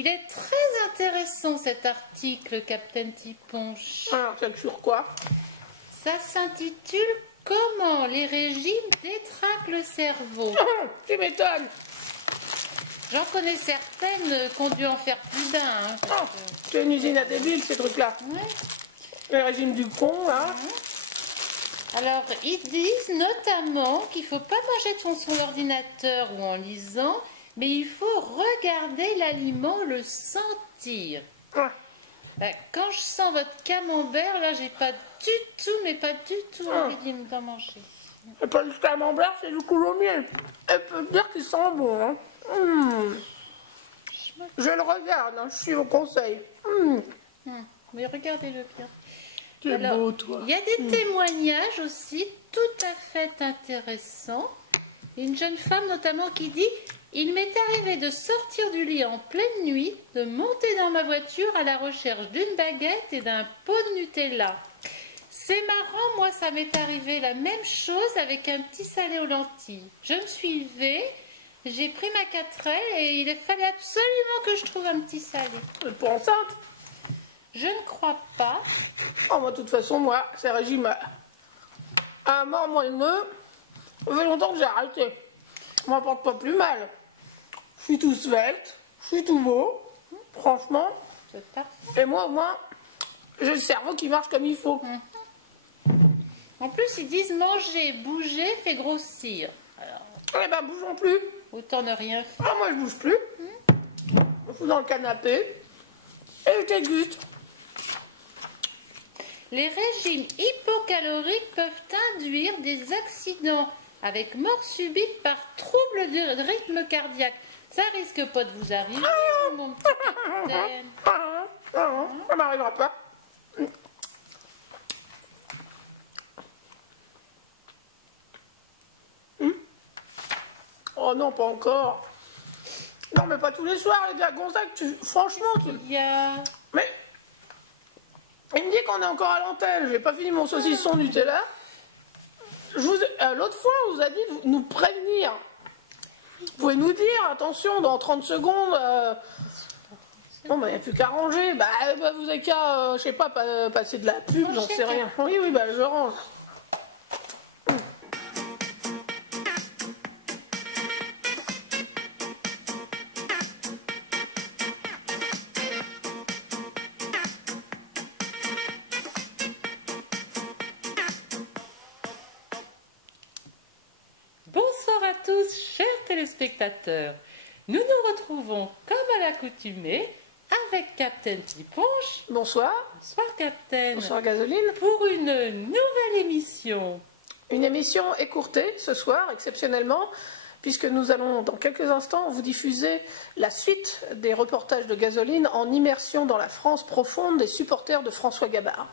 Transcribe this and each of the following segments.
Il est très intéressant cet article, Captain Tiponche. Alors, c'est sur quoi? Ça s'intitule « Comment les régimes détraquent le cerveau ». Tu m'étonnes. J'en connais certaines qui ont dû en faire plus d'un. Hein, c'est une usine à débile, ces trucs-là. Ouais. Le régime du con, là. Alors, ils disent notamment qu'il ne faut pas manger devant son ordinateur ou en lisant, mais il faut regarder l'aliment, le sentir. Ouais. Ben, quand je sens votre camembert, là, j'ai pas du tout, mais pas du tout envie d'en manger. C'est pas du camembert, c'est du coulommiers. Elle peut dire qu'il sent bon. Hein. Je le regarde, hein, je suis au conseil. Mais regardez-le bien. C'est beau, toi. Il y a des témoignages aussi tout à fait intéressants. Une jeune femme notamment qui dit « Il m'est arrivé de sortir du lit en pleine nuit, de monter dans ma voiture à la recherche d'une baguette et d'un pot de Nutella. C'est marrant, moi ça m'est arrivé la même chose avec un petit salé aux lentilles. Je me suis levée, j'ai pris ma 4L et il fallait absolument que je trouve un petit salé. » Elle est pas enceinte? Je ne crois pas. Oh, moi, de toute façon, moi, c'est régime à mort moelleux. Ça fait longtemps que j'ai arrêté. Je m'en porte pas plus mal. Je suis tout svelte, je suis tout beau, franchement. C'est parfait. Et moi, au moins, j'ai le cerveau qui marche comme il faut. En plus, ils disent manger, bouger, fait grossir. Alors, Eh ben, bougeons plus. autant ne rien faire. Ah, moi, je bouge plus. Je suis dans le canapé et je déguste. Les régimes hypocaloriques peuvent induire des accidents avec mort subite par trouble de rythme cardiaque. Ça risque pas de vous arriver, mon petit capitaine. Ça m'arrivera pas. Oh non, pas encore. Non, mais pas tous les soirs, les gars. Gonzague, franchement, Il y a... Mais il me dit qu'on est encore à l'antenne. J'ai pas fini mon saucisson Nutella. L'autre fois, on vous a dit de nous prévenir. Vous pouvez nous dire, attention, dans 30 secondes. Bon, bah, il n'y a plus qu'à ranger. Bah, vous avez qu'à, je sais pas, passer de la pub, j'en sais rien. Oui, oui, bah, je range. Bonsoir à tous, chers téléspectateurs. Nous nous retrouvons comme à l'accoutumée avec Captain Tiponche. Bonsoir. Bonsoir, Captain. Bonsoir, Gasoline. Pour une nouvelle émission. Une émission écourtée ce soir, exceptionnellement, puisque nous allons dans quelques instants vous diffuser la suite des reportages de Gasoline en immersion dans la France profonde des supporters de François Gabard.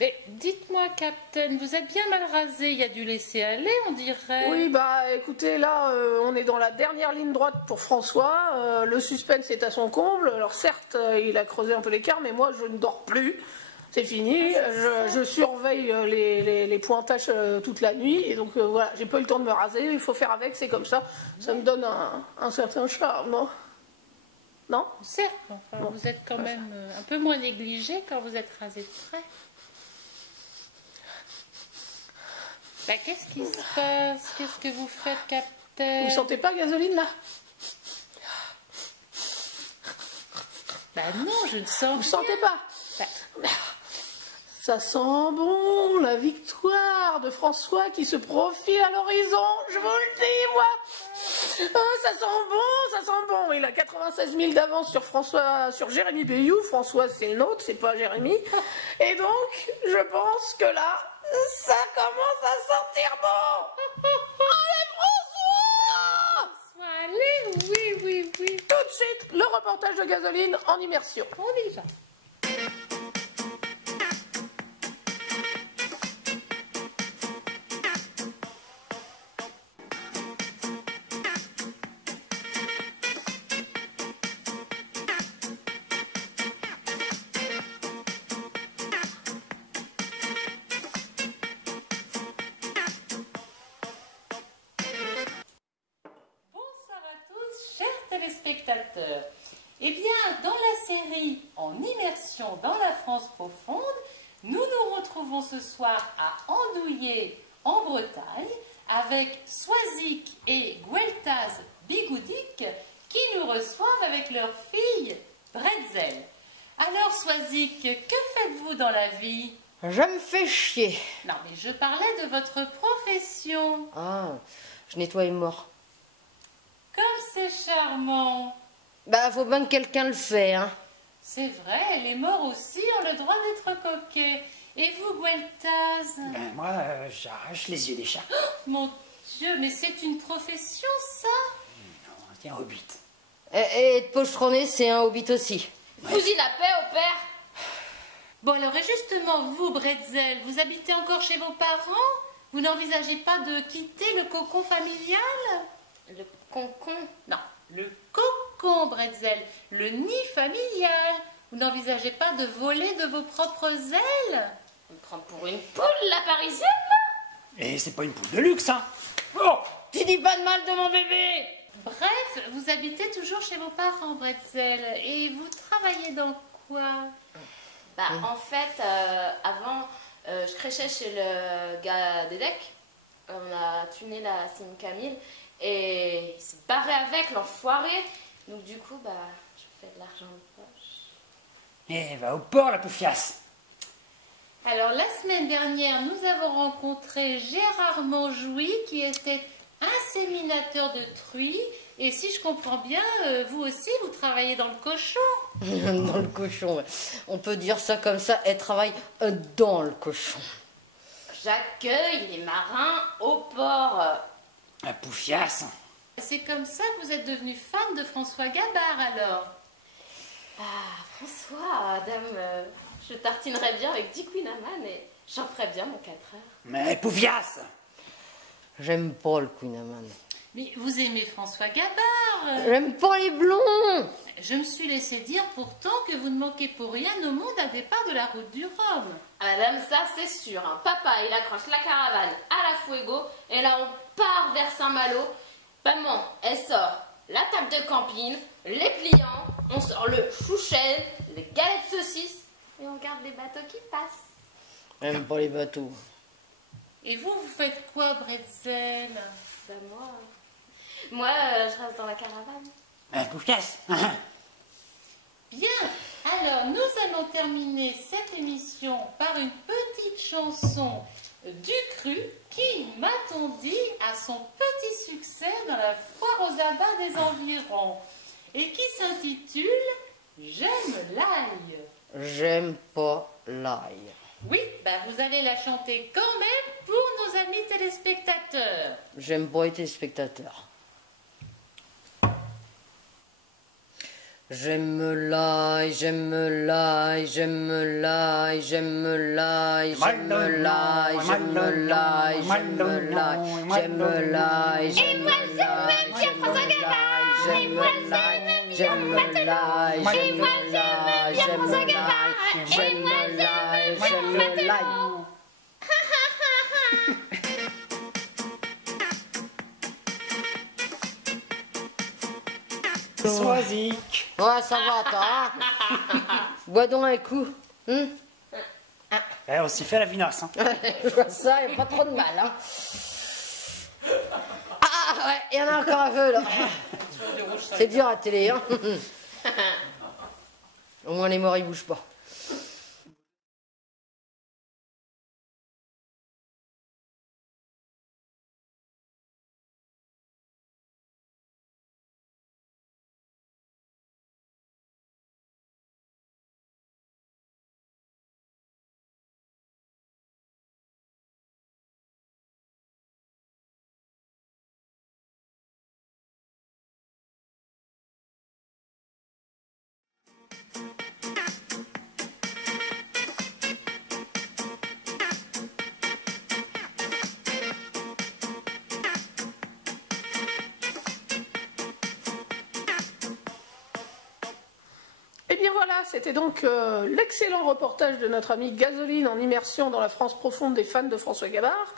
Mais dites-moi, Captain, vous êtes bien mal rasé, il y a du laisser-aller, on dirait. Oui, bah écoutez, là, on est dans la dernière ligne droite pour François. Le suspense est à son comble. Alors certes, il a creusé un peu l'écart, mais moi, je ne dors plus. C'est fini. Je surveille les pointages toute la nuit. Et donc, voilà, j'ai pas eu le temps de me raser. Il faut faire avec, c'est comme ça. Ça me donne un certain charme, non? Non? Certes, enfin, bon. Vous êtes quand même un peu moins négligé quand vous êtes rasé de près. Bah, qu'est-ce qui se passe? Qu'est-ce que vous faites, Captain? Vous sentez pas Gasoline, là? Bah non, je ne sens Vous sentez pas? Bah... Ça sent bon, la victoire de François qui se profile à l'horizon. Je vous le dis, moi. Ça sent bon. Il a 96 000 d'avance sur François, sur Jérémy Bayou. François, c'est le nôtre, c'est pas Jérémy. Et donc, je pense que là, ça commence à sentir bon. Allez, François! Allez, oui. Tout de suite, le reportage de Gasoline en immersion. On y va. Téléspectateurs. Eh bien, dans la série En immersion dans la France profonde, nous nous retrouvons ce soir à Andouillé, en Bretagne, avec Swazik et Gueltaz Bigoudik qui nous reçoivent avec leur fille Bretzel. Alors Swazik, que faites-vous dans la vie? Je me fais chier. Non, mais je parlais de votre profession. Ah, je nettoie les morts. Comme c'est charmant. Bah, faut bien que quelqu'un le fait, hein. C'est vrai, les morts aussi ont le droit d'être coquets. Et vous, Gueltaz? Ben, moi, j'arrache les yeux des chats. Oh, mon Dieu, mais c'est une profession, ça? Non, c'est un hobbit. Et de pochetronner, c'est un hobbit aussi. Fousil la paix au père. Bon, alors, et justement, vous, Bretzel, vous habitez encore chez vos parents? Vous n'envisagez pas de quitter le cocon familial? Le concon. Non, le cocon, Bretzel, le nid familial. Vous n'envisagez pas de voler de vos propres ailes? On me prend pour une poule, la parisienne, là. Et c'est pas une poule de luxe, hein. Oh, Tu dis pas de mal de mon bébé. Bref, vous habitez toujours chez vos parents, Bretzel, et vous travaillez dans quoi? Bah, en fait, avant, je crêchais chez le gars d'Edec. On a tuné la Sim Camille et il s'est barré avec, l'enfoiré. Donc, du coup, bah, je fais de l'argent de poche. Eh, va au port, la poufiasse. Alors, la semaine dernière, nous avons rencontré Gérard Manjoui, qui était inséminateur de truies. Et si je comprends bien, vous aussi, vous travaillez dans le cochon. Dans le cochon, ouais. On peut dire ça comme ça, elle travaille dans le cochon. J'accueille les marins au port. La poufiasse. C'est comme ça que vous êtes devenu fan de François Gabard, alors? Ah, François, dame, je tartinerais bien avec 10 Queen Amman et j'en ferais bien mon 4 heures. Mais poufiasse. J'aime pas le Queen Amman. Mais vous aimez François Gabard? J'aime pas les blonds. Je me suis laissé dire pourtant que vous ne manquez pour rien au monde à départ de la route du Rhum. Ah, madame, ça c'est sûr. Hein. Papa, il accroche la caravane à la Fuego et là on part vers Saint-Malo. Maman, elle sort la table de camping, les pliants, on sort le chouchen, les galettes de saucisses et on regarde les bateaux qui passent. J'aime pas les bateaux. Et vous, vous faites quoi, Bretzel? Ben moi, je reste dans la caravane. La poufiasse. Bien, alors nous allons terminer cette émission par une petite chanson du Cru qui, m'a-t-on dit, a son petit succès dans la foire aux abats des environs et qui s'intitule J'aime l'ail. J'aime pas l'ail. Oui, ben vous allez la chanter quand même pour nos amis téléspectateurs. J'aime pas les téléspectateurs. J'aime l'ail, j'aime l'ail, j'aime l'ail, j'aime l'ail, j'aime l'ail, j'aime l'ail, j'aime l'ail, j'aime l'ail, j'aime l'ail, j'aime l'ail, j'aime l'ail, j'aime l'ail, j'aime l'ail, j'aime l'ail, j'aime l'ail. Swazik. Ouais, ça va, toi, hein. Bois donc un coup. Eh, on s'y fait la vinasse, hein. Je vois ça, il n'y a pas trop de mal, hein. Ah, ouais, il y en a encore un peu, là. C'est dur à la télé, hein. Au moins, les morts, ils bougent pas. Eh bien voilà, c'était donc l'excellent reportage de notre ami Gasoline en immersion dans la France profonde des fans de François Gabard.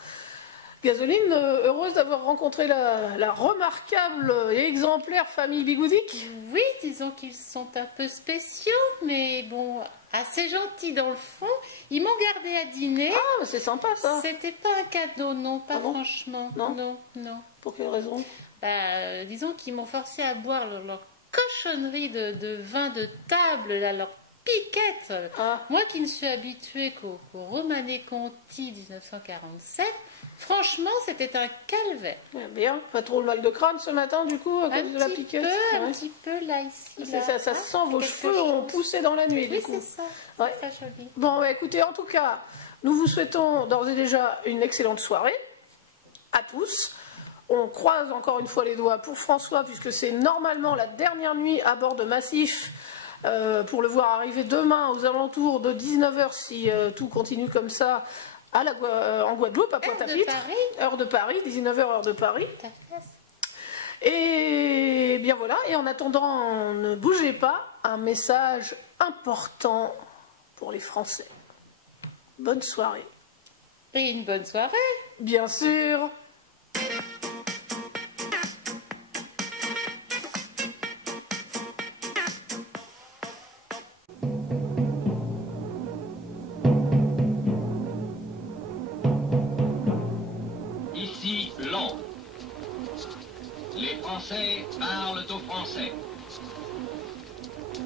Gasoline, heureuse d'avoir rencontré la remarquable et exemplaire famille Bigoudic. Oui, disons qu'ils sont un peu spéciaux, mais bon, assez gentils dans le fond. Ils m'ont gardé à dîner. Ah, c'est sympa ça. C'était pas un cadeau, non, pas Ah bon? franchement. Non. Non, non. Pour quelle raison? Disons qu'ils m'ont forcé à boire leur cochonnerie de vin de table, là, leur piquette. Ah. Moi qui ne suis habituée qu'au Romanée Conti 1947, franchement, c'était un calvaire. Ouais, bien, pas trop le mal de crâne ce matin du coup à cause de la piquette. Un petit peu là, ici. Là. Ça sent, vos quelque cheveux ont chose. poussé dans la nuit Oui, du coup. c'est ça. Ouais. Très joli. Bon, écoutez, en tout cas, nous vous souhaitons d'ores et déjà une excellente soirée à tous. On croise encore une fois les doigts pour François, puisque c'est normalement la dernière nuit à bord de Massif, pour le voir arriver demain aux alentours de 19h, si tout continue comme ça, en Guadeloupe, à Pointe-à-Pitre. Heure de Paris, 19h, heure de Paris. Tout à fait. Et bien voilà, et en attendant, ne bougez pas, un message important pour les Français. Bonne soirée. Et une bonne soirée. Bien sûr. Ici Londres. Les Français parlent aux Français.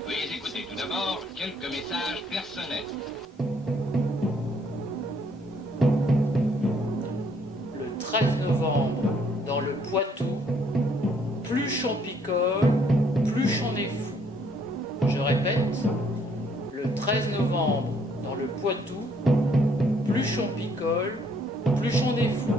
Veuillez écouter tout d'abord quelques messages personnels. Le 13 novembre, dans le Poitou, plus on picole, plus on est fou. Je répète, le 13 novembre, dans le Poitou, plus on picole, plus on est fou.